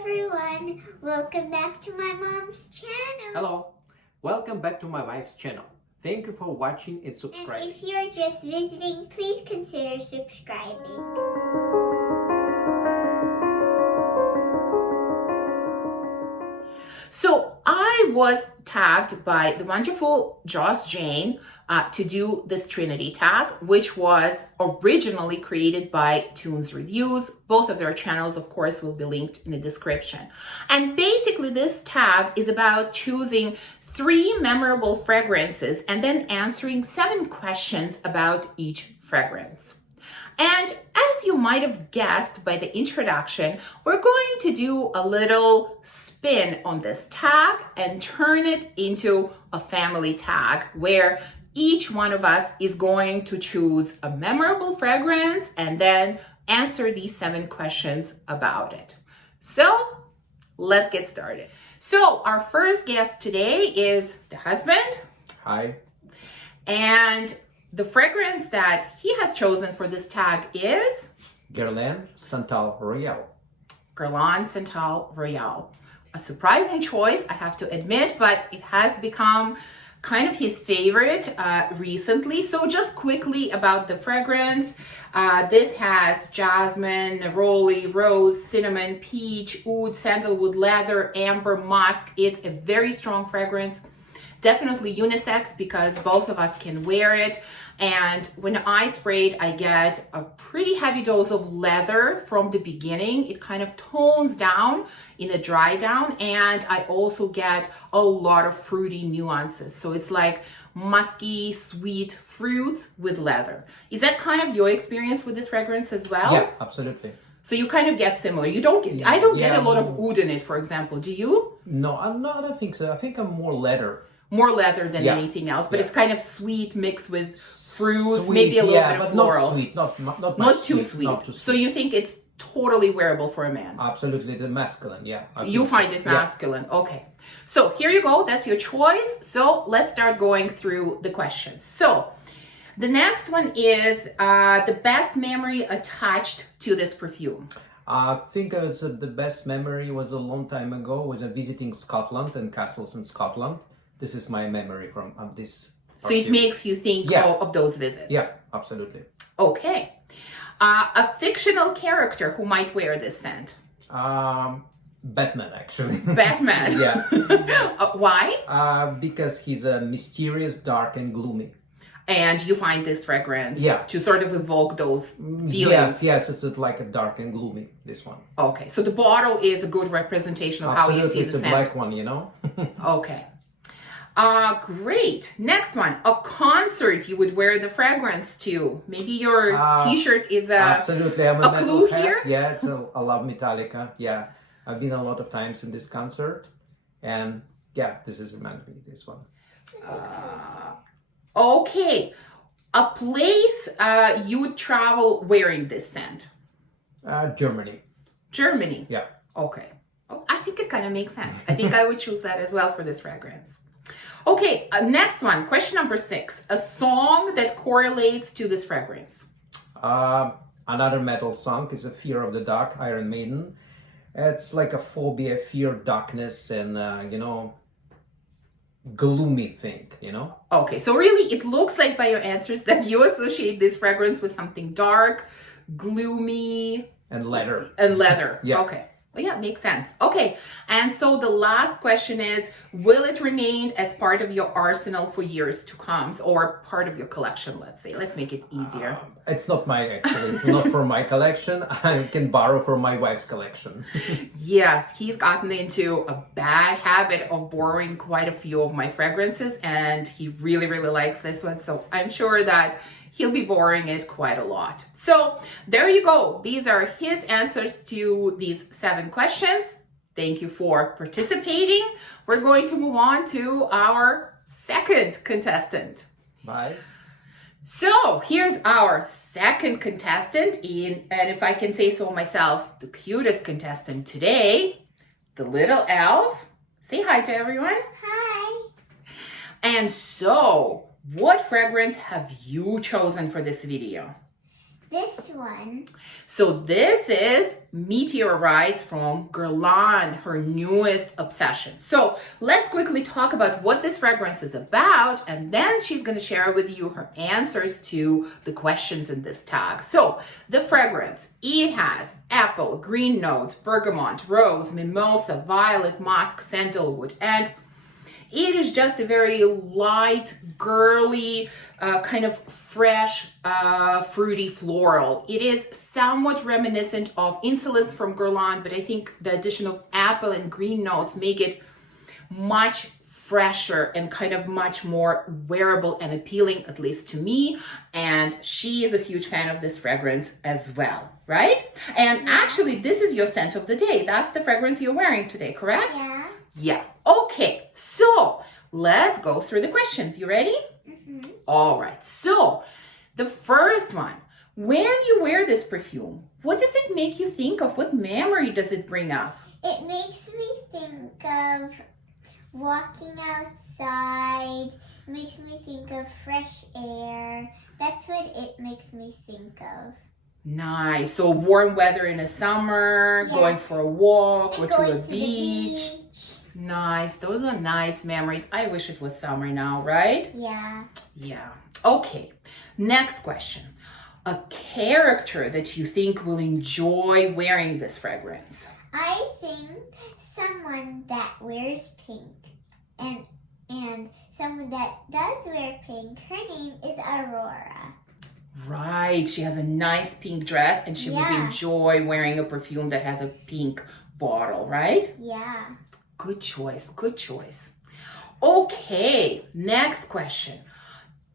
everyone, welcome back to my mom's channel. Hello, welcome back to my wife's channel. Thank you for watching and And subscribing. if you're just visiting, please consider subscribing. So I was tagged by the wonderful Joss Jane to do this Trinity tag, which was originally created by Tunes Reviews. Both of their channels, of course, will be linked in the description. And basically this tag is about choosing 3 memorable fragrances and then answering 7 questions about each fragrance. And as you might have guessed by the introduction, we're going to do a little spin on this tag and turn it into a family tag where each one of us is going to choose a memorable fragrance and then answer these 7 questions about it. So let's get started. So our first guest today is the husband. Hi. And the fragrance that he has chosen for this tag is Guerlain Santal Royale. Guerlain Santal Royale. A surprising choice, I have to admit, but it has become kind of his favorite recently. So just quickly about the fragrance. This has jasmine, neroli, rose, cinnamon, peach, oud, sandalwood, leather, amber, musk. It's a very strong fragrance. Definitely unisex because both of us can wear it. And when I spray it, I get a pretty heavy dose of leather from the beginning. It kind of tones down in a dry down. And I also get a lot of fruity nuances. So it's like musky, sweet fruits with leather. Is that kind of your experience with this fragrance as well? Yeah, absolutely. So you kind of get similar. You don't get, I don't get Yeah. a lot of oud in it, for example. Do you? No, I don't think so. I think I'm more leather. More leather than Yeah. anything else, but Yeah. it's kind of sweet mixed with fruits, Sweet, maybe a little yeah, bit of but florals. not sweet, not Not much too sweet. Not too So sweet. you think it's totally wearable for a man? Absolutely, the masculine, yeah. I You think so. find it Yeah. masculine. Okay. So here you go. That's your choice. So let's start going through the questions. So the next one is the best memory attached to this perfume. I think the best memory was a long time ago, was visiting Scotland and castles in Scotland. This is my memory from this. So it makes you think Yeah. of those visits. Yeah, absolutely. Okay. A fictional character who might wear this scent. Batman, actually. Batman. Yeah. Why? Because he's mysterious, dark, and gloomy. And you find this fragrance Yeah. to sort of evoke those feelings. Yes, it's like a dark and gloomy, this one. Okay, so the bottle is a good representation of Absolutely, how you see it's the a scent. black one, you know? Okay. Great. Next one. A concert you would wear the fragrance to. Maybe your t-shirt is Absolutely, I'm a clue metalhead. here? Yeah, I love Metallica. Yeah, I've been a lot of times in this concert. And yeah, this is reminds me this one. Okay. A place you would travel wearing this scent. Germany. Germany. Yeah. Okay. Oh, I think it kind of makes sense. I think I would choose that as well for this fragrance. Okay, next one. Question number 6. A song that correlates to this fragrance. Another metal song is a Fear of the Dark, Iron Maiden. It's like a phobia, fear, darkness, and gloomy thing, you know? Okay, so really it looks like by your answers that you associate this fragrance with something dark, gloomy, And leather. and leather. Yeah. Okay. Well, yeah, makes sense. Okay. And so the last question is, will it remain as part of your arsenal for years to come, or part of your collection, let's say? Let's make it easier. It's not it's not for my collection. I can borrow from my wife's collection. Yes, he's gotten into a bad habit of borrowing quite a few of my fragrances, and he really, really likes this one. So I'm sure that he'll be borrowing it quite a lot. So there you go. These are his answers to these 7 questions. Thank you for participating. We're going to move on to our second contestant. Bye. So here's our second contestant, and if I can say so myself, the cutest contestant today, the little elf. Say hi to everyone. Hi. And so, what fragrance have you chosen for this video? This one. So this is Meteorites from Guerlain, her newest obsession. So let's quickly talk about what this fragrance is about, and then she's going to share with you her answers to the questions in this tag. So the fragrance, it has apple, green notes, bergamot, rose, mimosa, violet, musk, sandalwood, and it is just a very light, girly, kind of fresh, fruity floral. It is somewhat reminiscent of Insolence from Guerlain, but I think the addition of apple and green notes make it much fresher and kind of much more wearable and appealing, at least to me. And she is a huge fan of this fragrance as well, right? And actually, this is your scent of the day. That's the fragrance you're wearing today, correct? Yeah. Yeah. Okay, so let's go through the questions. You ready? Mm-hmm. All right. So the first one, when you wear this perfume, what does it make you think of? What memory does it bring up? It makes me think of walking outside. It makes me think of fresh air. That's what it makes me think of. Nice. So warm weather in the summer, Yeah. going for a walk or And to going a to the beach. Nice. Those are nice memories. I wish it was summer now, right? Yeah. Yeah. Okay. Next question. A character that you think will enjoy wearing this fragrance. I think someone that wears pink and someone that does wear pink, her name is Aurora. Right. She has a nice pink dress and she would Yeah. enjoy wearing a perfume that has a pink bottle, right? Yeah. Good choice. Good choice. Okay. Next question.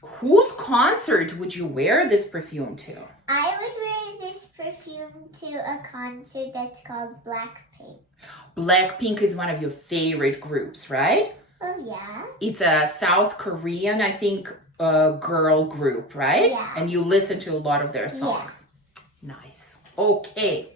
Whose concert would you wear this perfume to? I would wear this perfume to a concert that's called Blackpink. Blackpink is one of your favorite groups, right? Oh, yeah? It's a South Korean, I think, girl group, right? Yeah. And you listen to a lot of their songs. Nice. Okay.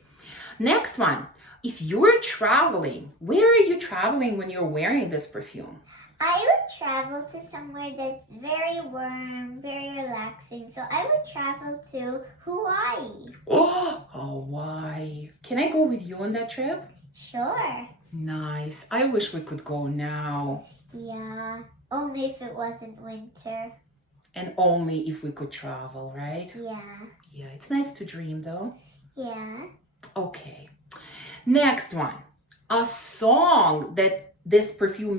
Next one. If you're traveling, where are you traveling when you're wearing this perfume? I would travel to somewhere that's very warm, very relaxing. So I would travel to Hawaii. Oh, Hawaii. Can I go with you on that trip? Sure. Nice. I wish we could go now. Yeah. Only if it wasn't winter. And only if we could travel, right? Yeah. Yeah, it's nice to dream though. Yeah. Okay. Next one. A song that this perfume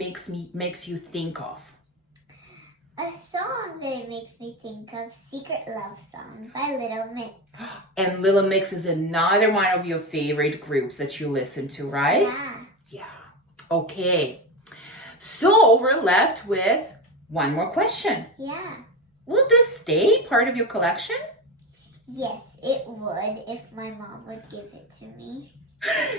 makes you think of. A song that it makes me think of, Secret Love Song by Little Mix. And Little Mix is another one of your favorite groups that you listen to, right? Yeah. Yeah. Okay. So we're left with one more question. Yeah. Will this stay part of your collection? Yes, it would if my mom would give it to me.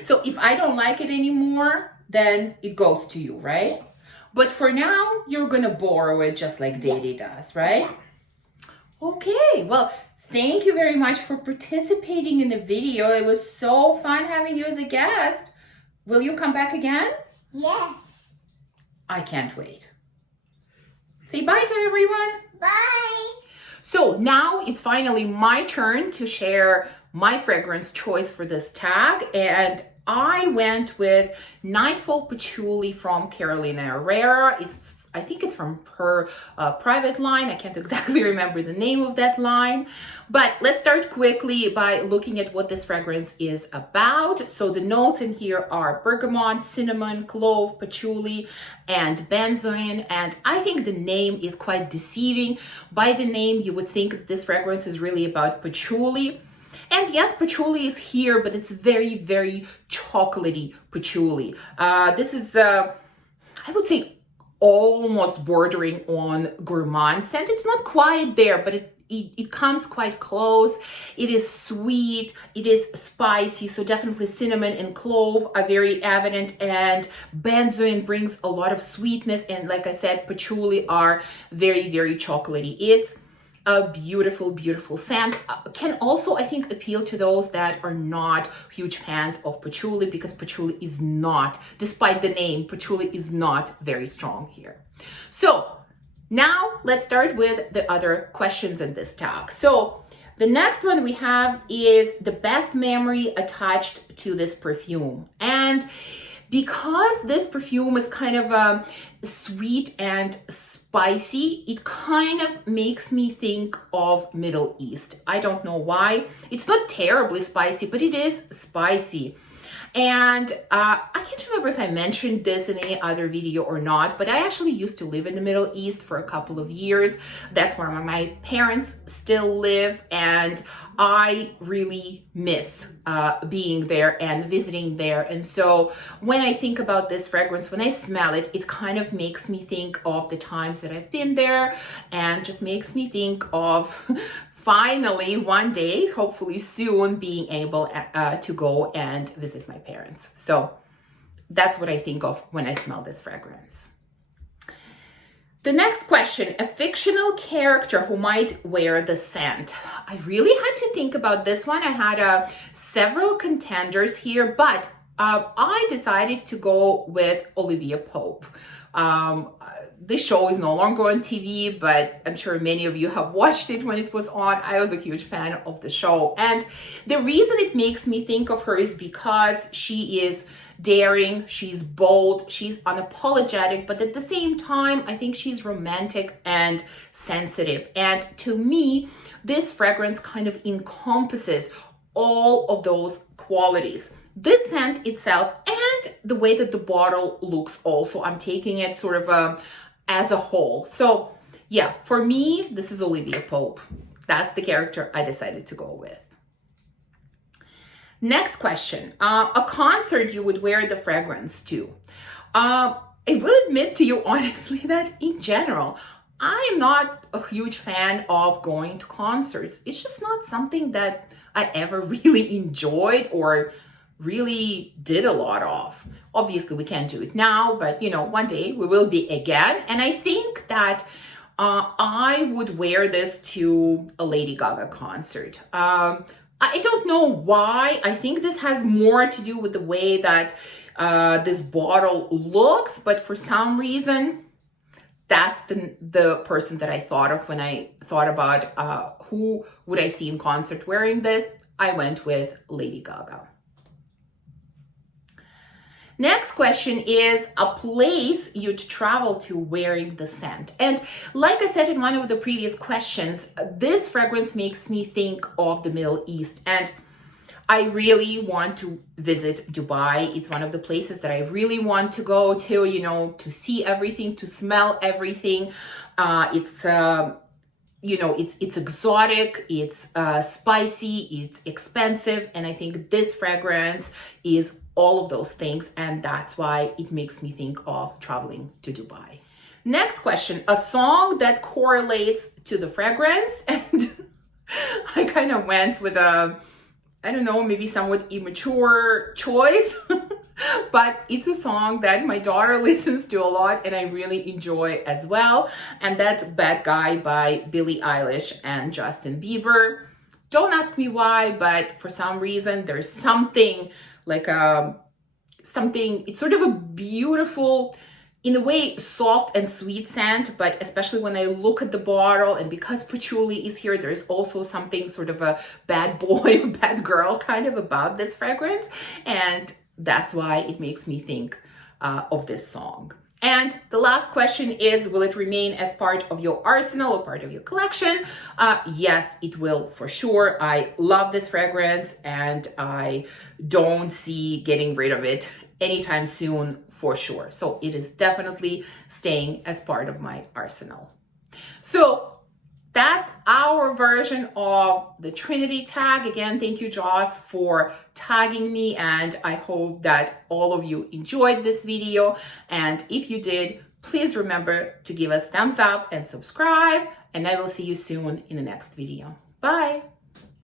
So if I don't like it anymore, then it goes to you, right? Yes. But for now, you're going to borrow it just like Dede does, right? Yeah. Okay, well, thank you very much for participating in the video. It was so fun having you as a guest. Will you come back again? Yes. I can't wait. Say bye to everyone. Bye. So now it's finally my turn to share my fragrance choice for this tag, and I went with Nightfall Patchouli from Carolina Herrera. I think it's from her private line. I can't exactly remember the name of that line. But let's start quickly by looking at what this fragrance is about. So the notes in here are bergamot, cinnamon, clove, patchouli, and benzoin. And I think the name is quite deceiving. By the name, you would think that this fragrance is really about patchouli. And yes, patchouli is here, but it's very, very chocolatey patchouli. This is, I would say, almost bordering on gourmand scent. It's not quite there, but it comes quite close. It is sweet, it is spicy, so definitely cinnamon and clove are very evident, and benzoin brings a lot of sweetness, and like I said, patchouli are very, very chocolatey. It's a beautiful, beautiful scent. Can also, I think, appeal to those that are not huge fans of patchouli, because patchouli is not, despite the name, patchouli is not very strong here. So now let's start with the other questions in this tag. So The next one we have is the best memory attached to this perfume. And because this perfume is kind of sweet and spicy, it kind of makes me think of Middle East. I don't know why. It's not terribly spicy, but it is spicy. And I can't remember if I mentioned this in any other video or not, but I actually used to live in the Middle East for a couple of years. That's where my parents still live, and I really miss being there and visiting there. And so when I think about this fragrance, when I smell it, it kind of makes me think of the times that I've been there, and just makes me think of finally one day, hopefully soon, being able to go and visit my parents. So that's what I think of when I smell this fragrance. The next question, a fictional character who might wear the scent. I really had to think about this one. I had several contenders here, but I decided to go with Olivia Pope. This show is no longer on TV, but I'm sure many of you have watched it when it was on. I was a huge fan of the show. And the reason it makes me think of her is because she is daring, she's bold, she's unapologetic, but at the same time, I think she's romantic and sensitive. And to me, this fragrance kind of encompasses all of those qualities. This scent itself and the way that the bottle looks also, I'm taking it sort of as a whole. So yeah, for me, this is Olivia Pope. That's the character I decided to go with. Next question, a concert you would wear the fragrance to. I will admit to you honestly that in general, I am not a huge fan of going to concerts. It's just not something that I ever really enjoyed or really did a lot of. Obviously, we can't do it now, but you know, one day we will be again. And I think that I would wear this to a Lady Gaga concert. I don't know why. I think this has more to do with the way that this bottle looks, but for some reason, that's the person that I thought of when I thought about who would I see in concert wearing this. I went with Lady Gaga. Next question is a place you'd travel to wearing the scent. And like I said in one of the previous questions, this fragrance makes me think of the Middle East. And I really want to visit Dubai. It's one of the places that I really want to go to, you know, to see everything, to smell everything. It's exotic, it's spicy, it's expensive. And I think this fragrance is all of those things, and that's why it makes me think of traveling to Dubai. Next question, a song that correlates to the fragrance. And I kind of went with a, I don't know, maybe somewhat immature choice, but it's a song that my daughter listens to a lot and I really enjoy as well. And that's Bad Guy by Billie Eilish and Justin Bieber. Don't ask me why, but for some reason, there's something like it's sort of a beautiful, in a way, soft and sweet scent, but especially when I look at the bottle, and because patchouli is here, there's also something sort of a bad boy, bad girl kind of about this fragrance. And that's why it makes me think of this song. And the last question is, will it remain as part of your arsenal or part of your collection? Yes, it will for sure. I love this fragrance and I don't see getting rid of it anytime soon for sure. So it is definitely staying as part of my arsenal. So that's our version of the Trinity tag. Again, thank you, Joss, for tagging me, and I hope that all of you enjoyed this video. And if you did, please remember to give us thumbs up and subscribe, and I will see you soon in the next video. Bye.